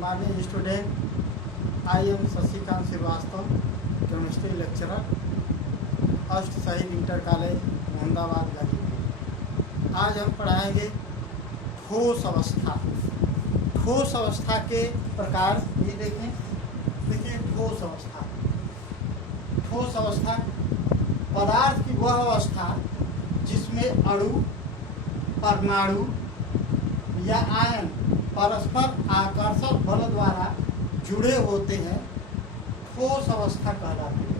Morning student. I am Shashikant Shrivastava, chemistry lecturer, Asht Shaheed inter college Mohammadabad Ghazipur. आज हम पढ़ाएंगे ठोस अवस्था। ठोस अवस्था के प्रकार ये देखें। देखिए, ठोस अवस्था। ठोस अवस्था पदार्थ की वह अवस्था जिसमें अणु, परमाणु या आयन परस्पर आकर्षण बल द्वारा जुड़े होते हैं, ठोस अवस्था कहलाती है।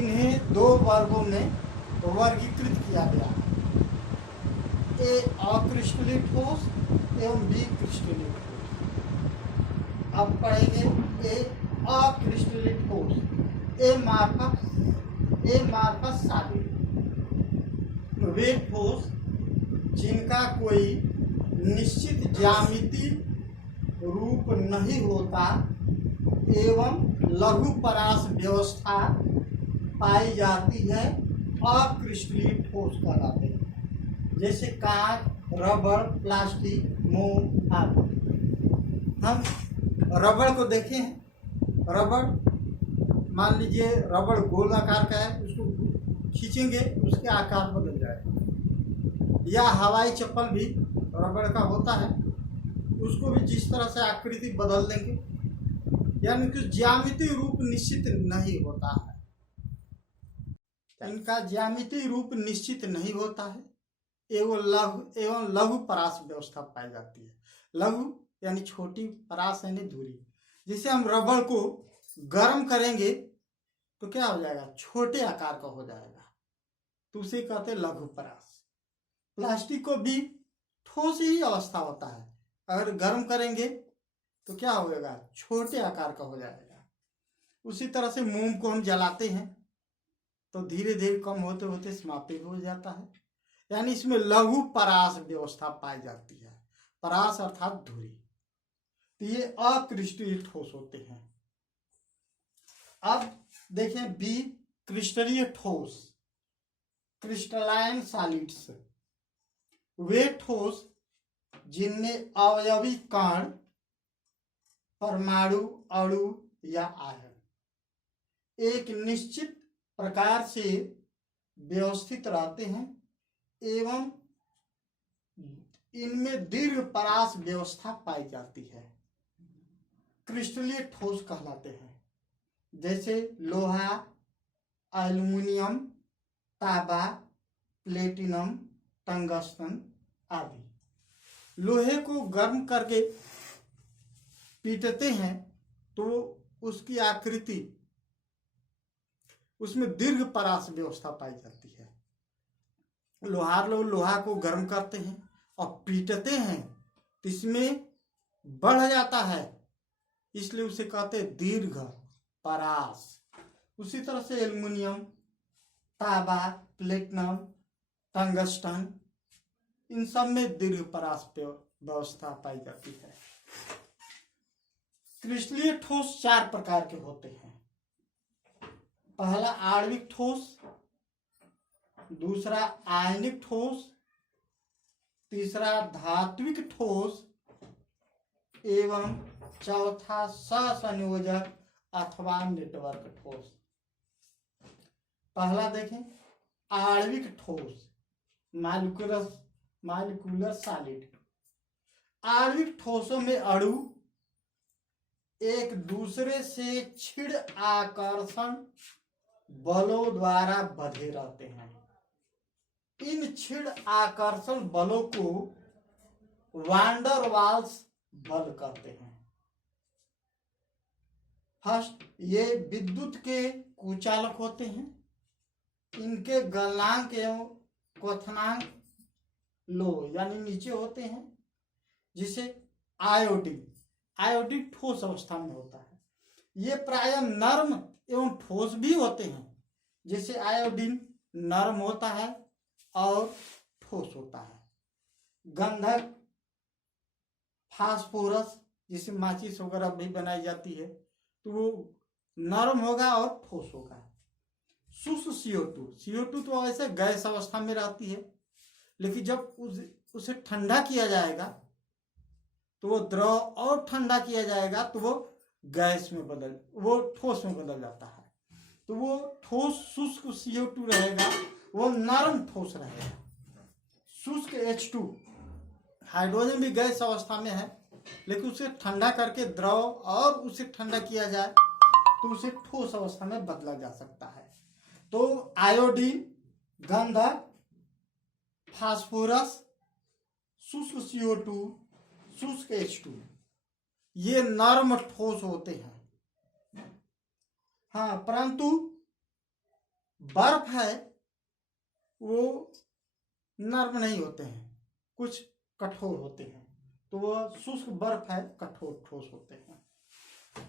इन्हें दो वर्गों में वर्गीकृत किया गया है, ए अक्रिस्टलीय ठोस एवं बी क्रिस्टलीय ठोस। अब पढ़ेंगे ए अक्रिस्टलीय ठोस। ए मार्फत साबित वे ठोस जिनका कोई निश्चित ज्यामिति रूप नहीं होता एवं लघु परास व्यवस्था पाई जाती है, अक्रिस्टलीय ठोस कहलाते हैं। जैसे कांच, रबड़, प्लास्टिक, मोम आदि। हम रबड़ को देखें। रबड़, मान लीजिए रबड़ गोल आकार का है, उसको खींचेंगे उसके आकार बदल जाएगा। या हवाई चप्पल भी रबड़ का होता है, उसको भी जिस तरह से आकृति बदल देंगे, यानी कि ज्यामितीय रूप निश्चित नहीं होता है। इनका ज्यामितीय रूप निश्चित नहीं होता है एवं लघु परास व्यवस्था पाई जाती है। लघु यानी छोटी, परास यानी दूरी। जैसे हम रबड़ को गर्म करेंगे तो क्या हो जाएगा, छोटे आकार का हो जाएगा, तो उसे कहते हैं लघु परास। प्लास्टिक को भी ठोस ही अवस्था होता है, अगर गर्म करेंगे तो क्या होगा, छोटे आकार का हो जाएगा। उसी तरह से मोम को हम जलाते हैं तो धीरे धीरे कम होते होते समाप्त हो जाता है, यानी इसमें लघु परास व्यवस्था पाई जाती है। परास अर्थात धुरी। तो ये अक्रिस्टलीय ठोस होते हैं। अब देखें बी क्रिस्टलीय ठोस, क्रिस्टलाइन सॉलिड्स। वे ठोस जिनमें अवयवी कण, परमाणु, अणु या आयन एक निश्चित प्रकार से व्यवस्थित रहते हैं एवं इनमें दीर्घ परास व्यवस्था पाई जाती है, क्रिस्टलीय ठोस कहलाते हैं। जैसे लोहा, एल्युमिनियम, तांबा, प्लेटिनम, टंगस्टन आदि। लोहे को गर्म करके पीटते हैं तो उसकी आकृति, उसमें दीर्घ परास व्यवस्था पाई जाती है। लोहार लोग लोहा को गर्म करते हैं और पीटते हैं तो इसमें बढ़ जाता है, इसलिए उसे कहते हैं दीर्घ परास। उसी तरह से एल्युमिनियम, तांबा, प्लेटिनम, टंगस्टन, इन सब में दीर्घ परास व्यवस्था पाई जाती है। क्रिस्टलीय ठोस चार प्रकार के होते हैं। पहला आणविक ठोस, दूसरा आयनिक ठोस, तीसरा धात्विक ठोस एवं चौथा सहसंयोजक अथवा नेटवर्क ठोस। पहला देखें, आणविक ठोस, मॉलिक्यूलर सॉलिड। आणविक ठोसों में अणु एक दूसरे से छिड़ आकर्षण बलों द्वारा बंधे रहते हैं। इन छिड़ आकर्षण बलों को वांडर वाल्स बल कहते हैं। फर्स्ट, ये विद्युत के कुचालक होते हैं। इनके गलनांक एवं क्वथनांक लो यानी नीचे होते हैं। जिसे आयोडीन ठोस अवस्था में होता है। ये प्रायः नर्म एवं ठोस भी होते हैं। जैसे आयोडीन नर्म होता है और ठोस होता है। गंधक, फास्फोरस, जिसे माचिस वगैरह भी बनाई जाती है, तो वो नरम होगा और ठोस होगा। शुष्क CO2 तो ऐसे गैस अवस्था में रहती है, लेकिन जब उसे ठंडा किया जाएगा तो वो द्रव और ठंडा किया जाएगा तो वो गैस में वो ठोस में बदल जाता है। तो वो ठोस शुष्क CO2 रहेगा, वो नरम ठोस रहेगा। शुष्क H2 हाइड्रोजन भी गैस अवस्था में है, लेकिन उसे ठंडा करके द्रव और उसे ठंडा किया जाए तो उसे ठोस अवस्था में बदला जा सकता है। तो आयोडीन, गंधक, फास्फोरस, शुष्क CO2, शुष्क H2 ये नर्म ठोस होते हैं। हाँ, परंतु बर्फ है वो नर्म नहीं होते हैं, कुछ कठोर होते हैं। तो वह शुष्क बर्फ है, कठोर ठोस होते हैं।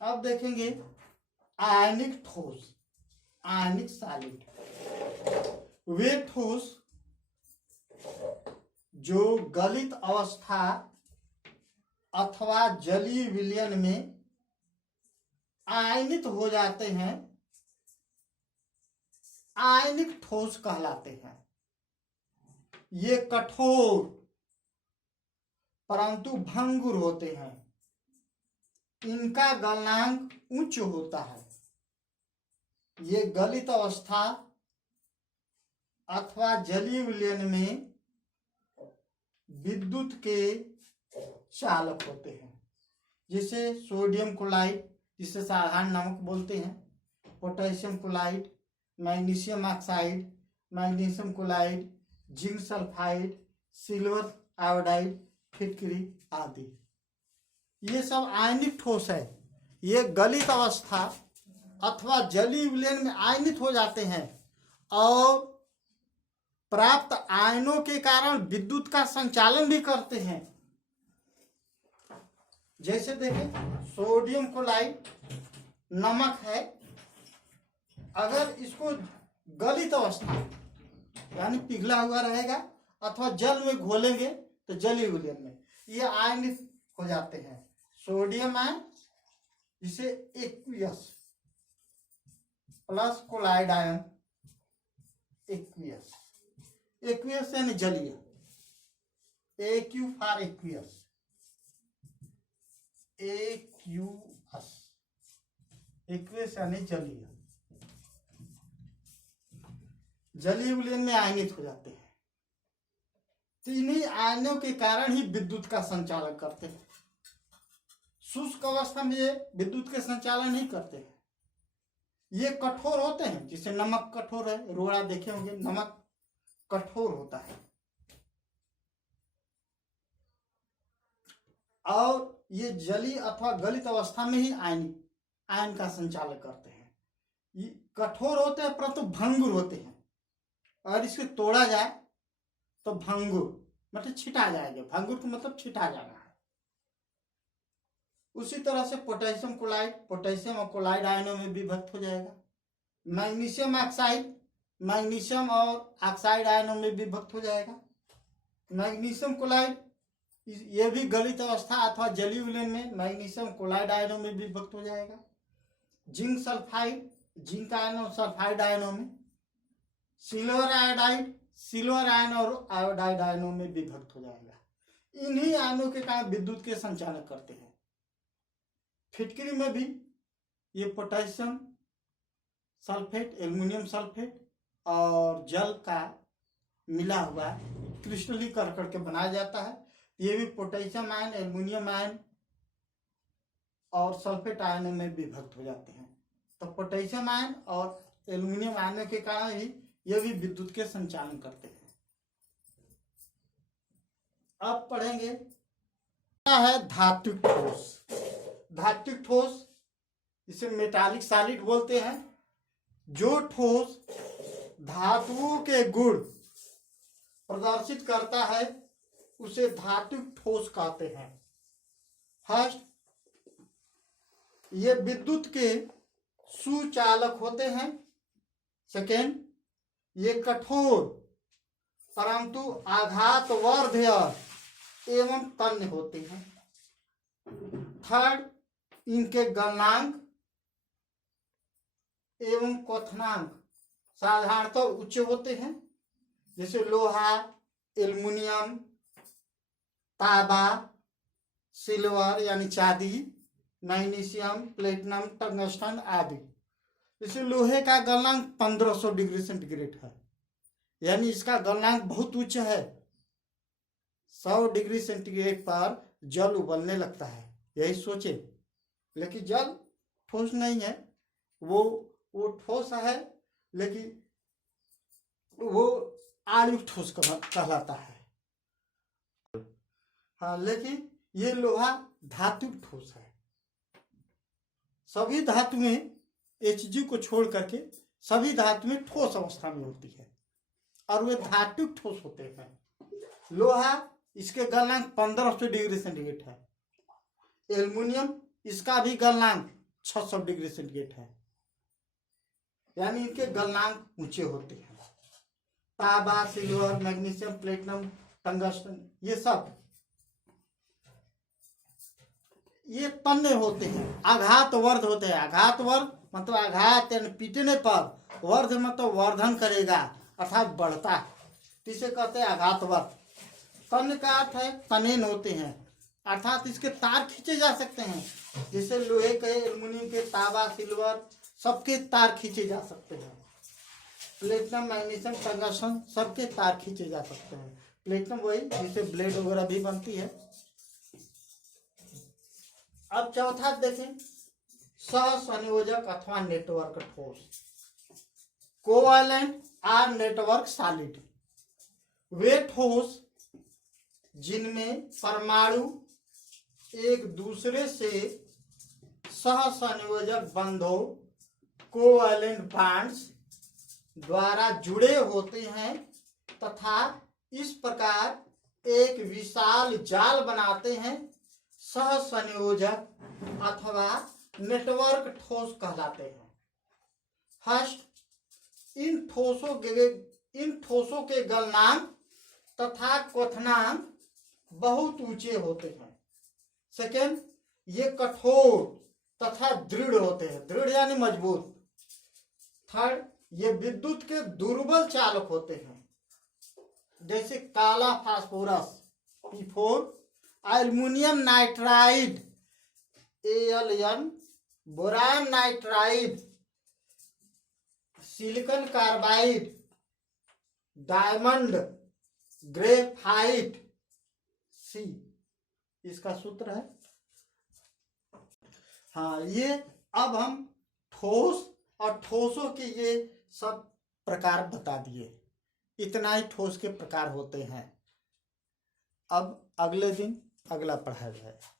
अब देखेंगे आयनिक ठोस, आयनिक सॉलिड। वे ठोस जो गलित अवस्था अथवा जलीय विलयन में आयनित हो जाते हैं, आयनिक ठोस कहलाते हैं। ये कठोर परंतु भंगुर होते हैं। इनका गलनांक उच्च होता है। ये गलित अवस्था अथवा जलीय विलयन में विद्युत के चालक होते हैं, जैसे सोडियम क्लोराइड जिसे साधारण नमक बोलते हैं, potassium chloride, magnesium oxide, magnesium chloride, zinc sulphide, silver iodide, फिटकरी आदि। ये सब आयनिक ठोस है। ये गलित अवस्था अथवा जलीय विलयन में आयनित हो जाते हैं और प्राप्त आयनों के कारण विद्युत का संचालन भी करते हैं। जैसे देखें, सोडियम क्लोराइड नमक है, अगर इसको गलित अवस्था यानी पिघला हुआ रहेगा अथवा जल में घोलेंगे तो जलीय विलयन में ये आयनित हो जाते हैं। सोडियम आयन जिसे aqueous plus chloride ion, aqueous, aqueous यानी जलीय, AQ for aqueous, AQS, aqueous यानी जलीय, जलीय विलयन में आयनित हो जाते हैं। तो इन्हीं आयनों के कारण ही विद्युत का संचालन करते हैं। शुष्क अवस्था में ये विद्युत के संचालन नहीं करते हैं। ये कठोर होते हैं, जिसे नमक कठोर है, रोड़ा देखे होंगे, नमक कठोर होता है। और ये जलीय अथवा गलित अवस्था में ही आयन का संचालन करते हैं। ये कठोर होते हैं परंतु भंगुर होते हैं। अगर इसको तोड़ा जाए तो भंगुर मतलब छिटा जाएगा, भंगुर का मतलब छिटा जाना है। उसी तरह से पोटेशियम क्लोराइड पोटेशियम और क्लोराइड आयनों में विभक्त हो जाएगा। मैग्नीशियम ऑक्साइड मैग्नीशियम और ऑक्साइड आयनों में विभक्त हो जाएगा। मैग्नीशियम क्लोराइड ये भी गलित अवस्था अथवा जलीय विलयन में मैग्नीशियम क्लोराइड आयनों में विभक्त हो जाएगा। जिंक सल्फाइड जिंक आयन और सल्फाइड आयनों में, सिल्वर आयोडाइड सिल्वर आयन और आयोडाइड आयनों में विभक्त हो जाएगा। इन्हीं आयनों के कारण विद्युत के संचालन करते हैं। फिटकरी में भी ये पोटेशियम सल्फेट, एल्युमिनियम सल्फेट और जल का मिला हुआ क्रिस्टलीकरण करके बनाया जाता है। ये भी पोटेशियम आयन, एल्युमिनियम आयन और सल्फेट आयन में विभक्त हो जाते हैं। तो पोटेशियम आयन और एल्युमिनियम आयन के कारण ही ये भी विद्युत के संचालन करते हैं। अब पढ़ेंगे क्या है धात्विक ठोस। धात्विक ठोस इसे मेटालिक सॉलिड बोलते हैं। जो ठोस धातुओं के गुण प्रदर्शित करता है उसे धात्विक ठोस कहते हैं। फर्स्ट, ये विद्युत के सुचालक होते हैं। सेकेंड, ये कठोर परंतु आघातवर्ध्य एवं तन्य होते हैं। थर्ड, इनके गलनांक एवं क्वथनांक साधारणतः उच्च होते हैं, जैसे लोहा, एल्युमिनियम, तांबा, सिल्वर यानी चांदी, मैग्नीशियम, प्लेटिनम, टंगस्टन आदि। इसे लोहे का गलनांक 1500 डिग्री सेंटीग्रेड है, यानी इसका गलनांक बहुत उच्च है। 100 डिग्री सेंटीग्रेड पर जल उबलने लगता है, यही सोचे। लेकिन जल ठोस नहीं है, वो ठोस है, लेकिन वो आणविक ठोस कहलाता है। हाँ, लेकिन ये लोहा धातुक ठोस है। सभी धातुएं Hg को छोड़ करके सभी धातुएं ठोस अवस्था में होती है और वे धातुक ठोस होते हैं। लोहा, इसके गलनांक 1500 डिग्री सेंटीग्रेड है। एल्युमिनियम, इसका भी गलनांक 600 डिग्री सेंटीग्रेड है, यानी इनके गलनांक ऊंचे होते हैं। तांबा, सिल्वर, मैग्नीशियम, प्लेटिनम, टंगस्टन, ये तन्य होते हैं, आघात वर्ध होते हैं। आघात वर्ध मतलब आघात यानी पीटने पर, वर्ध मतलब वर्धन करेगा अर्थात बढ़ता है, इसे कहते हैं आघात वर्ध। तन्य का अर्थ है तनेन होते हैं, अर्थात इसके तार खींचे जा सकते हैं। जैसे लोहे के, एल्युमिनियम के, तांबा, सिल्वर, सबके तार खींचे जा सकते हैं। प्लेटिनम, मैग्नीशियम, टंगस्टन, सबके तार खींचे जा सकते हैं। प्लेटिनम वही जिससे ब्लेड वगैरह भी बनती है। अब चौथा देखें, सहसंयोजक अथवा नेटवर्क ठोस। कोवैलेंट आर नेटवर्क सॉलिड, वे ठोस जिनमें परमाणु एक दूसरे से सहसंयोजक बंधों, कोवैलेंट बॉन्ड्स द्वारा जुड़े होते हैं तथा इस प्रकार एक विशाल जाल बनाते हैं। सहसंयोजक अथवा नेटवर्क ठोस कहलाते हैं। फर्स्ट, इन ठोसों के गलनांक तथा क्वथनांक बहुत ऊंचे होते हैं। सेकेंड, ये कठोर तथा दृढ़ होते हैं, दृढ़ यानी मजबूत। थर्ड, ये विद्युत के दुर्बल चालक होते हैं, जैसे काला phosphorus P4, aluminium nitride AlN, boron nitride, silicon carbide, diamond, graphite C, इसका सूत्र है। हाँ, ये अब हम ठोस और ठोसों के ये सब प्रकार बता दिए। इतना ही ठोस के प्रकार होते हैं। अब अगले दिन अगला पढ़ाया जाएगा।